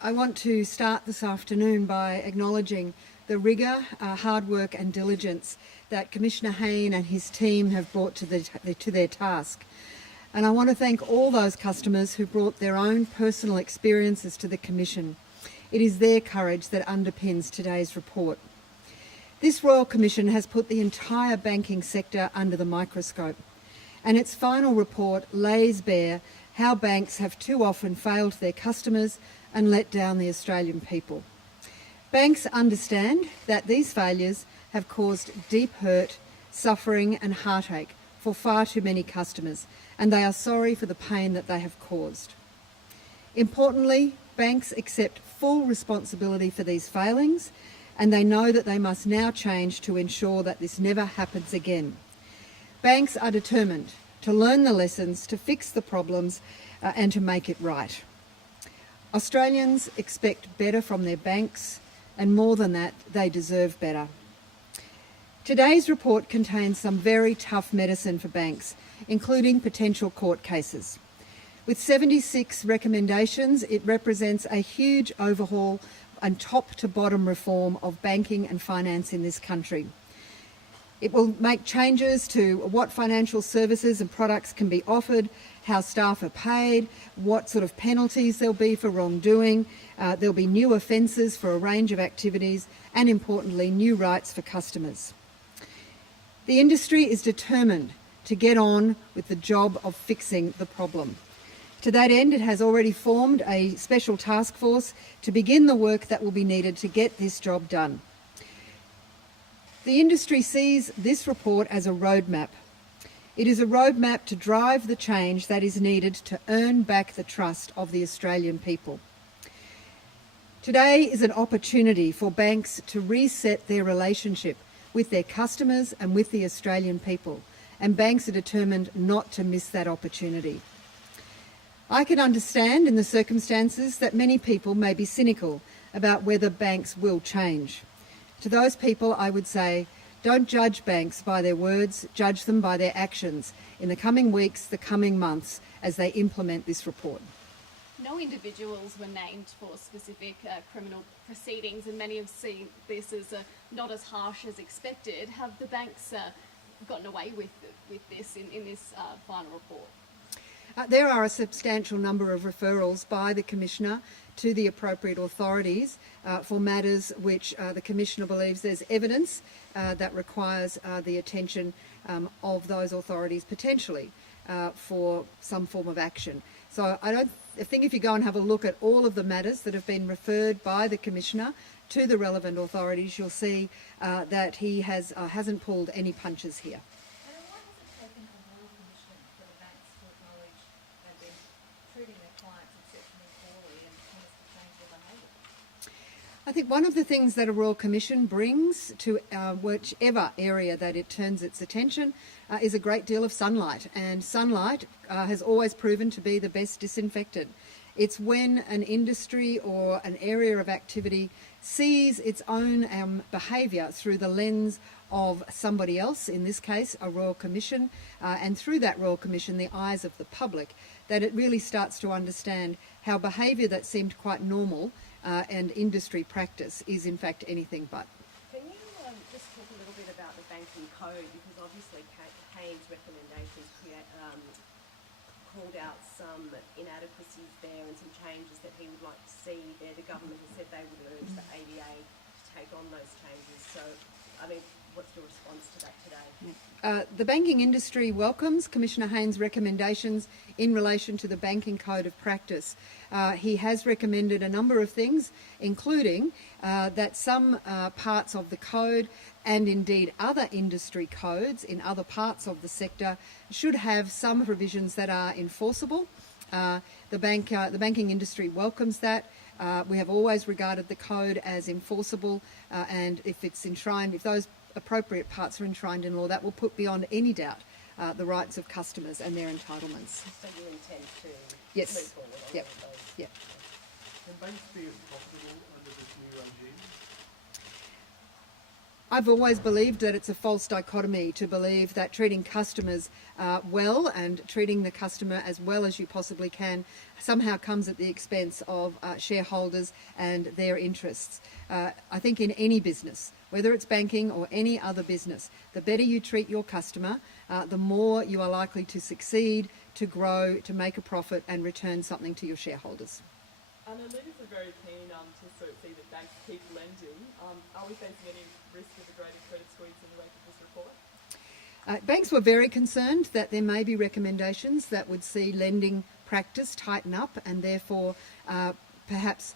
I want to start this afternoon by acknowledging the rigour, hard work and diligence that Commissioner Haynes and his team have brought to their task. And I want to thank all those customers who brought their own personal experiences to the Commission. It is their courage that underpins today's report. This Royal Commission has put the entire banking sector under the microscope, and its final report lays bare how banks have too often failed their customers and let down the Australian people. Banks understand that these failures have caused deep hurt, suffering and heartache for far too many customers, and they are sorry for the pain that they have caused. Importantly, banks accept full responsibility for these failings, and they know that they must now change to ensure that this never happens again. Banks are determined to learn the lessons, to fix the problems and to make it right. Australians expect better from their banks, and more than that, they deserve better. Today's report contains some very tough medicine for banks, including potential court cases. With 76 recommendations, it represents a huge overhaul and top-to-bottom reform of banking and finance in this country. It will make changes to what financial services and products can be offered, how staff are paid, what sort of penalties there'll be for wrongdoing. There'll be new offences for a range of activities and, importantly, new rights for customers. The industry is determined to get on with the job of fixing the problem. To that end, it has already formed a special task force to begin the work that will be needed to get this job done. The industry sees this report as a roadmap. It is a roadmap to drive the change that is needed to earn back the trust of the Australian people. Today is an opportunity for banks to reset their relationship with their customers and with the Australian people, and banks are determined not to miss that opportunity. I can understand in the circumstances that many people may be cynical about whether banks will change. To those people, I would say, don't judge banks by their words, judge them by their actions in the coming weeks, the coming months, as they implement this report. No individuals were named for specific criminal proceedings, and many have seen this as not as harsh as expected. Have the banks gotten away with this in this final report? There are a substantial number of referrals by the Commissioner to the appropriate authorities for matters which the Commissioner believes there's evidence that requires the attention of those authorities potentially for some form of action. So I think if you go and have a look at all of the matters that have been referred by the Commissioner to the relevant authorities, you'll see that he hasn't pulled any punches here. I think one of the things that a Royal Commission brings to whichever area that it turns its attention is a great deal of sunlight, and sunlight has always proven to be the best disinfectant. It's when an industry or an area of activity sees its own behaviour through the lens of somebody else, in this case a Royal Commission, and through that Royal Commission the eyes of the public, that it really starts to understand how behaviour that seemed quite normal and industry practice is in fact anything but. Can you just talk a little bit about the banking code, because obviously Haynes' recommendations called out some inadequacies there and some changes that he would like to see there. The government has said they would urge the ABA to take on those changes. So, I mean, what's your response to that today? The banking industry welcomes Commissioner Haynes' recommendations in relation to the Banking Code of Practice. He has recommended a number of things, including that some parts of the code and indeed other industry codes in other parts of the sector should have some provisions that are enforceable. The banking industry welcomes that. We have always regarded the code as enforceable, and if it's enshrined, if those appropriate parts are enshrined in law, that will put beyond any doubt the rights of customers and their entitlements. So you intend to yes. move forward on Yep. those? Yep. Can banks be as profitable under this new regime? I've always believed that it's a false dichotomy to believe that treating customers well and treating the customer as well as you possibly can somehow comes at the expense of shareholders and their interests. I think in any business, whether it's banking or any other business, the better you treat your customer, the more you are likely to succeed, to grow, to make a profit and return something to your shareholders. And the leaders are very keen to sort of see that banks keep lending. Are we facing any risk of a greater credit squeeze in the wake of this report? Banks were very concerned that there may be recommendations that would see lending practice tighten up and therefore perhaps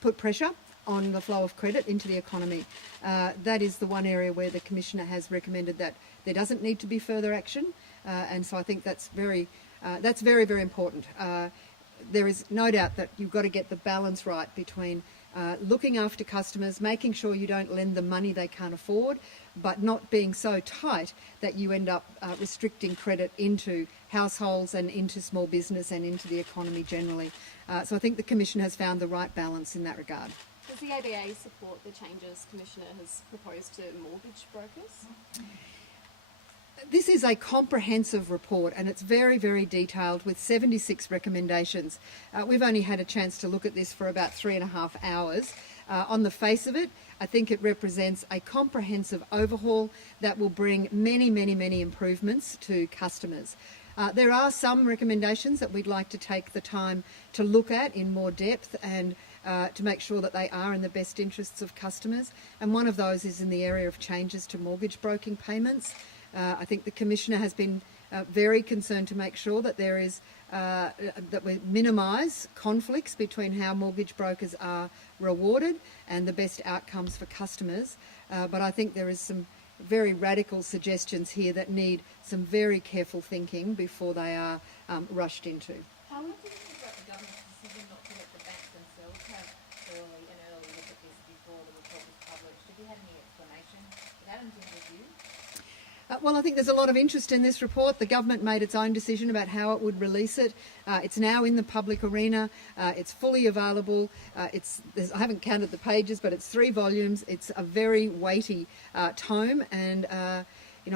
put pressure on the flow of credit into the economy. That is the one area where the Commissioner has recommended that there doesn't need to be further action, and so I think that's very, very important. There is no doubt that you've got to get the balance right between looking after customers, making sure you don't lend them money they can't afford, but not being so tight that you end up restricting credit into households and into small business and into the economy generally. So I think the Commission has found the right balance in that regard. Does the ABA support the changes Commissioner has proposed to mortgage brokers? This is a comprehensive report and it's very, very detailed with 76 recommendations. We've only had a chance to look at this for about 3.5 hours. On the face of it, I think it represents a comprehensive overhaul that will bring many, many, many improvements to customers. There are some recommendations that we'd like to take the time to look at in more depth and to make sure that they are in the best interests of customers. And one of those is in the area of changes to mortgage broking payments. I think the Commissioner has been very concerned to make sure that there is that we minimise conflicts between how mortgage brokers are rewarded and the best outcomes for customers. But I think there is some very radical suggestions here that need some very careful thinking before they are rushed into. How would you think about the government's decision not to let the banks themselves have an early look at this before the report was published? Have you had any explanation for that in review? Well, I think there's a lot of interest in this report. The government made its own decision about how it would release it. It's now in the public arena. It's fully available. I haven't counted the pages, but it's 3 volumes. It's a very weighty tome, and I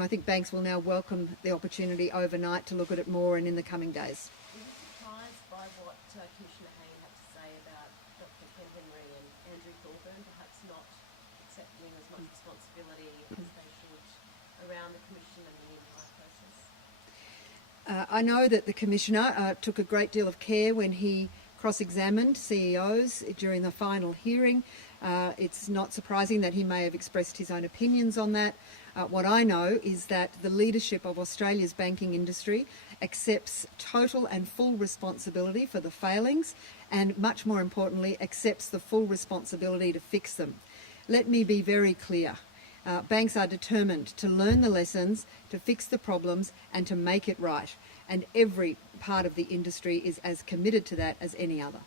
think banks will now welcome the opportunity overnight to look at it more and in the coming days. Were you surprised by what Commissioner Haynes had to say about Dr. Ken Henry and Andrew Thorburn perhaps not accepting as much responsibility as they should around the Commission and the entire process? I know that the Commissioner took a great deal of care when he cross-examined CEOs during the final hearing. It's not surprising that he may have expressed his own opinions on that. What I know is that the leadership of Australia's banking industry accepts total and full responsibility for the failings and, much more importantly, accepts the full responsibility to fix them. Let me be very clear. Banks are determined to learn the lessons, to fix the problems and to make it right. And every part of the industry is as committed to that as any other.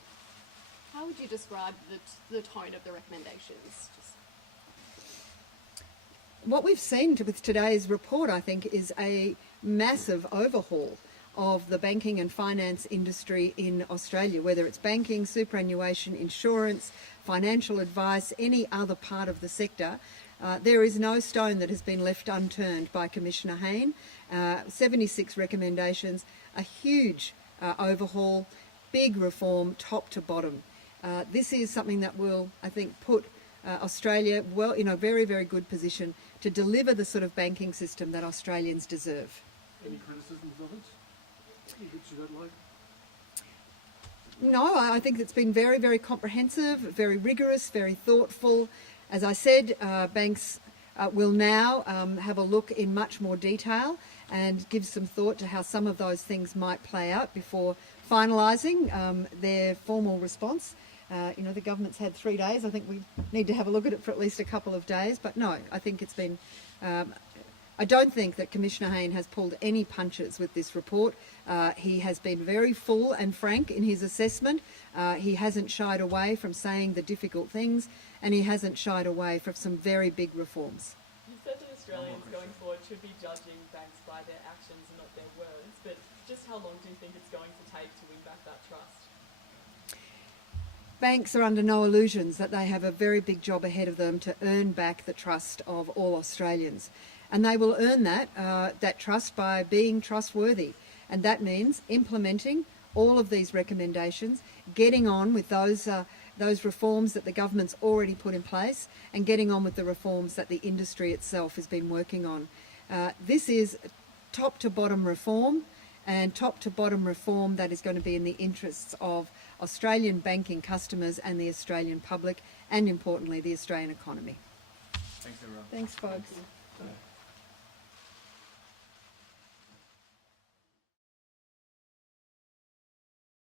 How would you describe the tone of the recommendations? What we've seen with today's report, I think, is a massive overhaul of the banking and finance industry in Australia, whether it's banking, superannuation, insurance, financial advice, any other part of the sector. There is no stone that has been left unturned by Commissioner Haynes. 76 recommendations, a huge overhaul, big reform, top to bottom. This is something that will, I think, put Australia well in a very, very good position to deliver the sort of banking system that Australians deserve. Any criticisms of it? Any bits you don't like? No, I think it's been very, very comprehensive, very rigorous, very thoughtful. As I said, banks will now have a look in much more detail and give some thought to how some of those things might play out before finalising their formal response. The government's had 3 days. I think we need to have a look at it for at least a couple of days. But no, I think it's been... I don't think that Commissioner Haynes has pulled any punches with this report. He has been very full and frank in his assessment. He hasn't shied away from saying the difficult things, and he hasn't shied away from some very big reforms. You said that Australians going forward should be judging banks by their actions and not their words, but just how long do you think it's going to take to win back that trust? banks are under no illusions that they have a very big job ahead of them to earn back the trust of all Australians. And they will earn that trust by being trustworthy. And that means implementing all of these recommendations, getting on with those reforms that the government's already put in place, and getting on with the reforms that the industry itself has been working on. This is top to bottom reform, and top to bottom reform that is going to be in the interests of Australian banking customers and the Australian public, and importantly the Australian economy. Thanks everyone. Thanks, folks.